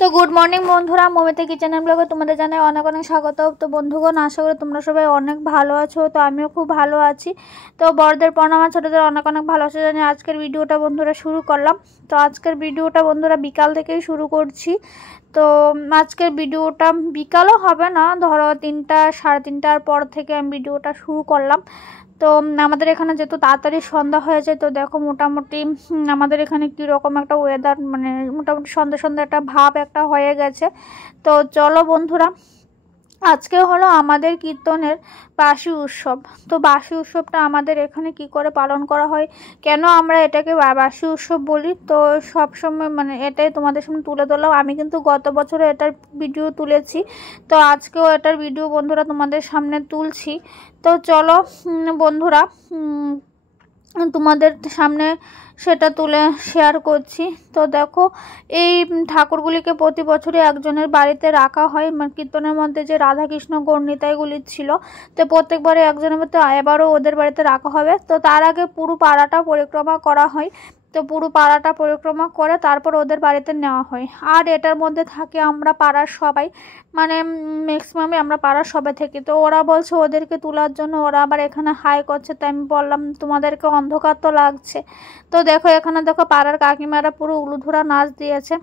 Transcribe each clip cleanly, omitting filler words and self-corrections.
তো good morning বন্ধুরা, Momita kitchen ব্লগে তোমাদের জানাই অনেক অনেক স্বাগত। তো বন্ধুগণ, আশা করি তোমরা সবাই অনেক ভালো আছো। তো আমিও খুব ভালো আছি। তো বড়দের প্রণাম, ছোটদের অনেক অনেক ভালোবাসা জানিয়ে আজকের ভিডিওটা বন্ধুরা শুরু করলাম। তো আজকের ভিডিওটা বন্ধুরা বিকাল থেকেই শুরু করছি। তো আজকের ভিডিওটা বিকালও হবে না, ধরো 3টা সাড়ে 3টার পর থেকে আমি ভিডিওটা শুরু করলাম। তো আমাদের এখানে যেহেতু তাড়াতাড়ি সন্ধ্যা হয়ে যায়, তো দেখো মোটামুটি আমাদের এখানে কীরকম একটা ওয়েদার, মানে মোটামুটি সন্ধ্যা সন্ধ্যা একটা ভাব একটা হয়ে গেছে। তো চলো বন্ধুরা, আজকে হলো আমাদের কীর্তনের বাসি উৎসব। তো বাসি উৎসবটা আমাদের এখানে কি করে পালন করা হয়, কেন আমরা এটাকে বাসি উৎসব বলি, তো সবসময় মানে এটাই তোমাদের সামনে তুলে ধরলাম। আমি কিন্তু গত বছরে এটার ভিডিও তুলেছি, তো আজকেও এটার ভিডিও বন্ধুরা তোমাদের সামনে তুলছি। তো চলো বন্ধুরা, তোমাদের সামনে সেটা তুলে শেয়ার করছি। তো দেখো, এই ঠাকুরগুলিকে প্রতি বছরই একজনের বাড়িতে রাখা হয়। কীর্তনের মধ্যে যে রাধাকৃষ্ণ গৌরনিতাইগুলি ছিল, তো প্রত্যেকবারে একজনের মধ্যে এবারও ওদের বাড়িতে রাখা হবে। তো তার আগে পুরো পাড়াটা পরিক্রমা করা হয়। তো পুরো পাড়াটা পরিক্রমা করে তারপর ওদের বাড়িতে নেওয়া হয়। আর এটার মধ্যে থাকে আমরা পাড়ার সবাই, মানে ম্যাক্সিমামই আমরা পাড়ার সবাই থাকি। তো ওরা বলছে ওদেরকে তোলার জন্য, ওরা আবার এখানে হাই করছে। তাই আমি বললাম তোমাদেরকে অন্ধকার তো লাগছে। তো দেখো এখানে দেখো পাড়ার কাকিমারা পুরো উলুধুরা নাচ দিয়েছে।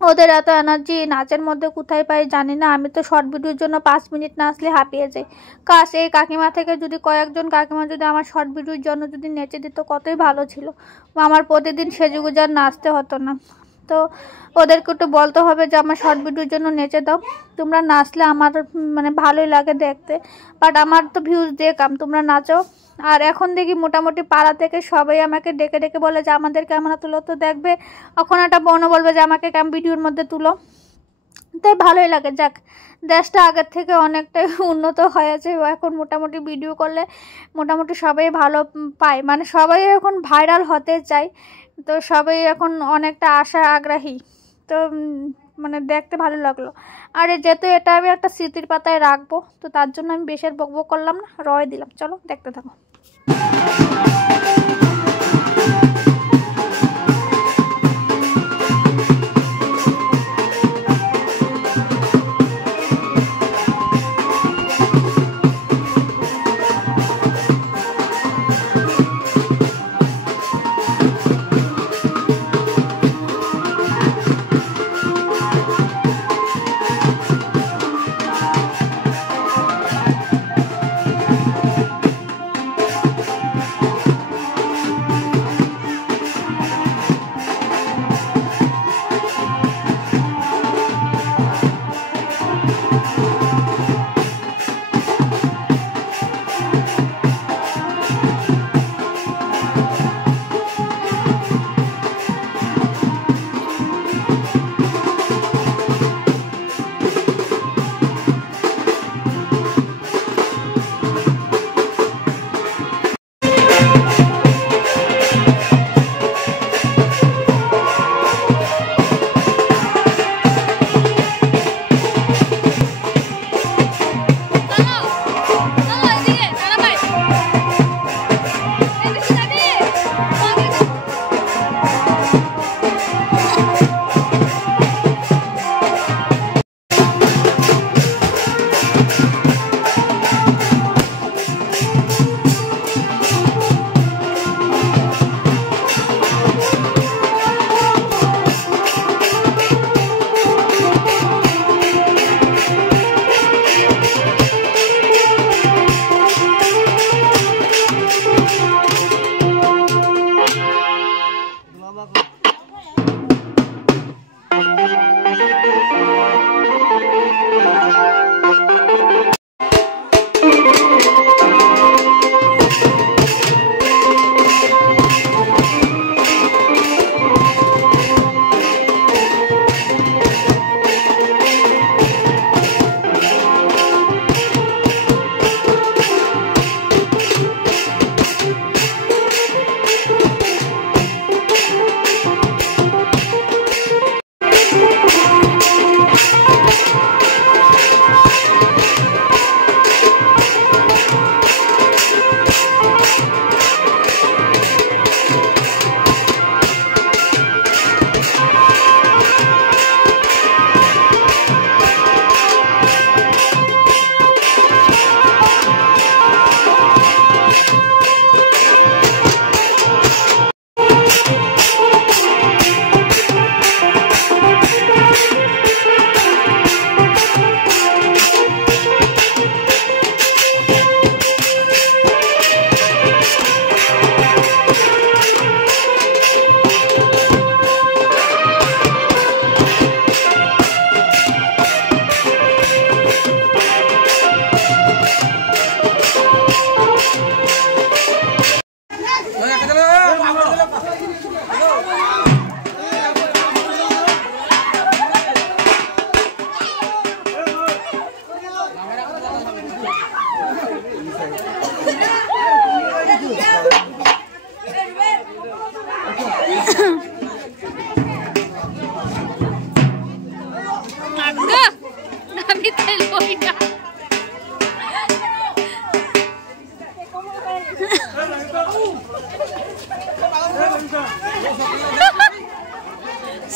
ওদের এত এনার্জি নাচের মধ্যে কোথায় পাই জানি না। আমি তো শর্ট ভিডিওর জন্য 5 মিনিট নাচলে হাঁপিয়ে যাই। কাশ এই কাকিমা থেকে যদি কয়েকজন কাকিমা যদি আমার শর্ট ভিডিওর জন্য যদি নেচে দিত, কতই ভালো ছিল। আমার প্রতিদিন সেজেগুজার নাচতে হতো না। তো ওদেরকে একটু বলতে হবে যে আমার শর্ট ভিডিওর জন্য নেচে দাও। তোমরা নাচলে আমার মানে ভালোই লাগে দেখতে, বাট আমার তো ভিউজ দিয়ে কাম, তোমরা নাচো। আর এখন দেখি মোটামুটি পাড়া থেকে সবাই আমাকে ডেকে ডেকে বলে যে আমাদের ক্যামেরা তুলো। তো দেখবে এখন একটা বোনও বলবে যে আমাকে ভিডিওর মধ্যে তুলো। তাই ভালোই লাগে। যাক, দেশটা আগের থেকে অনেকটাই উন্নত হয়েছে। এখন মোটামুটি ভিডিও করলে মোটামুটি সবাই ভালো পায়, মানে সবাই এখন ভাইরাল হতে চায়। তো সবাই এখন অনেকটা আশা আগ্রহী। তো মানে দেখতে ভালো লাগলো। আর যেহেতু এটা আমি একটা স্মৃতির পাতায় রাখবো, তো তার জন্য আমি বেশি বকবক করলাম না, রয় দিলাম। চলো দেখতে থাকো।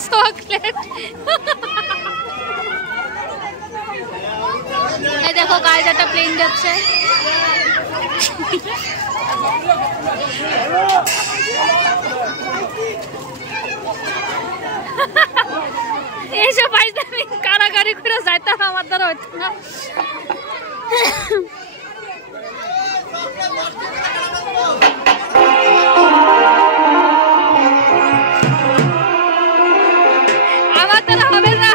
চকলেট এই দেখো গাইজ একটা প্লেন যাচ্ছে। এইসব বাইজ আমি কারাগারি করে যাইতাম, আমার দ্বারা হইতো না। আমার দ্বারা হবে না।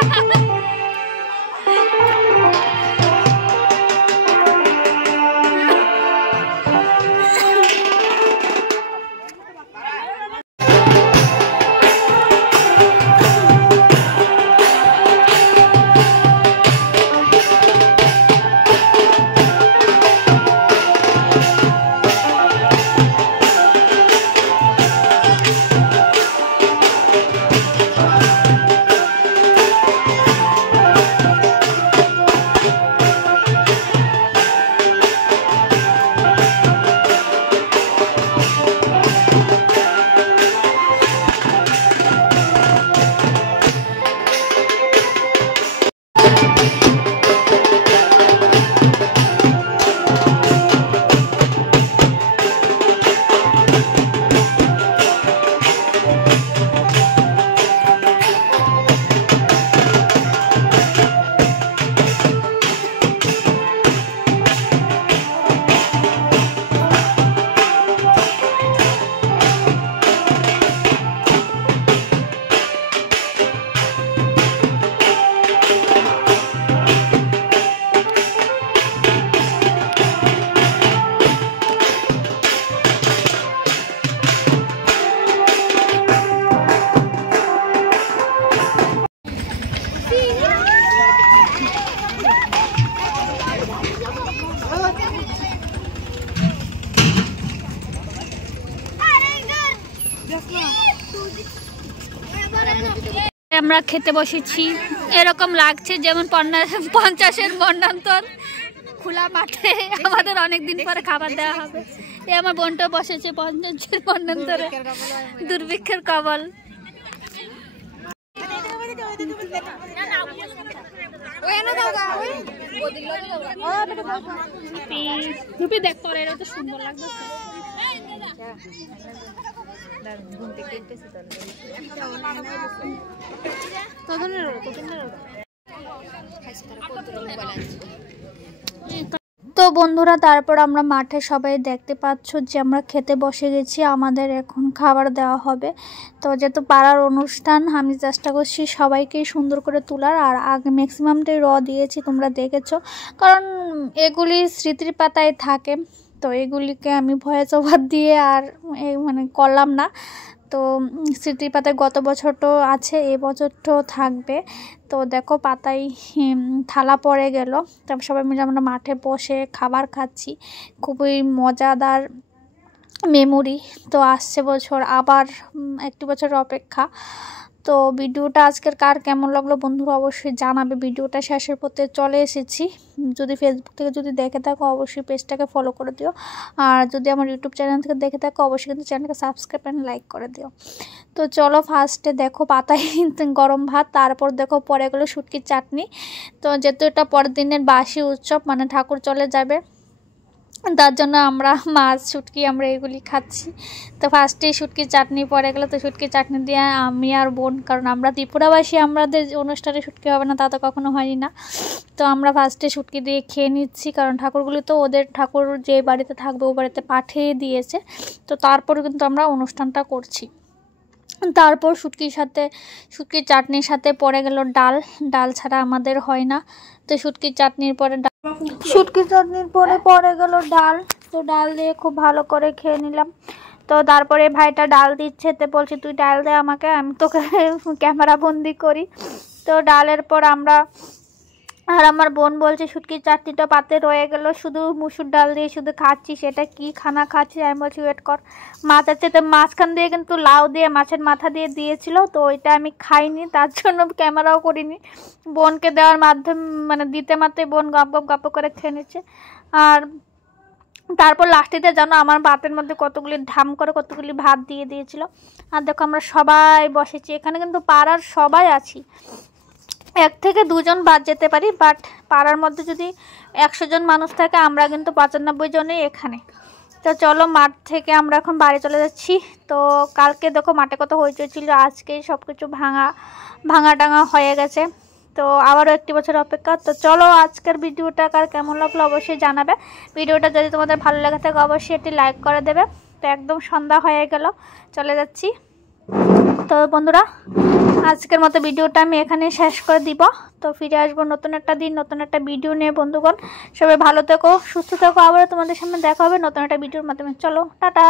আমরা খেতে বসেছি, এরকম লাগছে যেমন 50-এর মন্ডান্তর খোলা মাঠে আমাদের অনেকদিন পরে খাবার দেওয়া হবে। এ আমার বোনটা বসেছে 50-এর মন্ডান্তরে, দুর্ভিক্ষের কবল। দেখ পরে এটা তো সুন্দর লাগছে। তো বন্ধুরা তারপর আমরা মাঠে সবাই দেখতে পাচ্ছ যে আমরা খেতে বসে গেছি, আমাদের এখন খাবার দেওয়া হবে। তো যেহেতু পাড়ার অনুষ্ঠান আমি চেষ্টা করছি সবাইকেই সুন্দর করে তোলার, আর আগে ম্যাক্সিমামটাই দিয়েছি তোমরা দেখেছো, কারণ এগুলি স্মৃতির পাতায় থাকে। তো এগুলিকে আমি ভয়েস ওভার দিয়ে আর মানে করলাম না। তো স্মৃতির পাতায় গত বছর তো আছে, এই বছরটাও থাকবে। তো দেখো পাতায় থালা পড়ে গেল, তারপর সবাই মিলে আমরা মাঠে বসে খাবার খাচ্ছি, খুবই মজাদার মেমোরি। তো আসছে বছর আবার একটি বছর অপেক্ষা। তো ভিডিওটা আজকের কার কেমন লাগলো বন্ধুরা অবশ্যই জানাবে। ভিডিওটা শেষের পথে চলে এসেছি, যদি ফেসবুক থেকে যদি দেখে থাকো অবশ্যই পেজটাকে ফলো করে দিও, আর যদি আমার ইউটিউব চ্যানেল থেকে দেখে থাকো অবশ্যই কিন্তু চ্যানেলকে সাবস্ক্রাইব অ্যান্ড লাইক করে দিও। তো চলো ফার্স্টে দেখো পাতায় গরম ভাত, তারপর দেখো পরে গেলো শুটকির চাটনি। তো যেহেতু এটা পরের দিনের বাসি উৎসব, মানে ঠাকুর চলে যাবে, তার জন্য আমরা মাছ শুটকি আমরা এগুলি খাচ্ছি। তো ফার্স্টেই শুটকির চাটনি পড়ে গেলো, তো শুটকির চাটনি দিয়ে আমি আর বোন, কারণ আমরা ত্রিপুরাবাসী, আমাদের অনুষ্ঠানে শুটকি হবে না তা তো কখনো হয়নি না। তো আমরা ফার্স্টে শুটকি দিয়ে খেয়ে নিচ্ছি, কারণ ঠাকুরগুলি তো ওদের ঠাকুর যে বাড়িতে থাকবে ও বাড়িতে পাঠিয়ে দিয়েছে। তো তারপরে কিন্তু আমরা অনুষ্ঠানটা করছি। তারপর শুটকির চাটনির সাথে পড়ে গেল ডাল। ডাল ছাড়া আমাদের হয় না। তো শুটকির চাটনির পরে পড়ে গেল ডাল। তো ডাল দিয়ে খুব ভালো করে খেয়ে নিলাম। তো তারপরে ভাইটা ডাল দিচ্ছে, তো বলছি তুই ডাল দে আমাকে, আমি তোকে ক্যামেরা বন্দি করি। তো ডালের পর আমরা আর আমার বোন বলছে শুটকির চাটনিটা পাতে রয়ে গেল, শুধু মুসুর ডাল দিয়ে শুধু খাচ্ছি, সেটা কি খানা খাচ্ছি। আমি বলছি ওয়েট কর, মাছ আছে। তো মাঝখান দিয়ে কিন্তু লাউ দিয়ে মাছের মাথা দিয়ে দিয়েছিল, তো ওইটা আমি খাইনি, তার জন্য ক্যামেরাও করিনি। বোনকে দেওয়ার মাধ্যমে মানে দিতে মাত্রই বোন গপ গপ গপ করে খেয়ে নিচ্ছে। আর তারপর লাস্টেতে জানো আমার ভাতের মধ্যে কতগুলি ঢাম করে কতগুলি ভাত দিয়ে দিয়েছিল। আর দেখো আমরা সবাই বসেছি এখানে, কিন্তু পাড়ার সবাই আছি। 1 থেকে 2 জন বাদ যেতে পারি, বাট পাড়ার মধ্যে যদি 100 জন মানুষ থাকে, আমরা কিন্তু 95 জনই এখানে। তো চলো মাঠ থেকে আমরা এখন বাড়ি চলে যাচ্ছি। তো কালকে দেখো মাঠে কত হইচই ছিল, আজকেই সব কিছু ভাঙা টাঙা হয়ে গেছে। তো আবারও 1 বছর অপেক্ষা। তো চলো আজকের ভিডিওটা কার কেমন লাগলো অবশ্যই জানাবে। ভিডিওটা যদি তোমাদের ভালো লেগে থাকে অবশ্যই একটি লাইক করে দেবে। তো একদম সন্ধ্যা হয়ে গেল, চলে যাচ্ছি। তো বন্ধুরা আজকের মতো ভিডিওটা আমি এখানে শেষ করে দিব। তো ফিরে আসবো নতুন একটা দিন নতুন একটা ভিডিও নিয়ে। বন্ধুগণ সবাই ভালো থেকো, সুস্থ থেকো, আবারও তোমাদের সামনে দেখা হবে নতুন একটা ভিডিওর মাধ্যমে। চলো টাটা।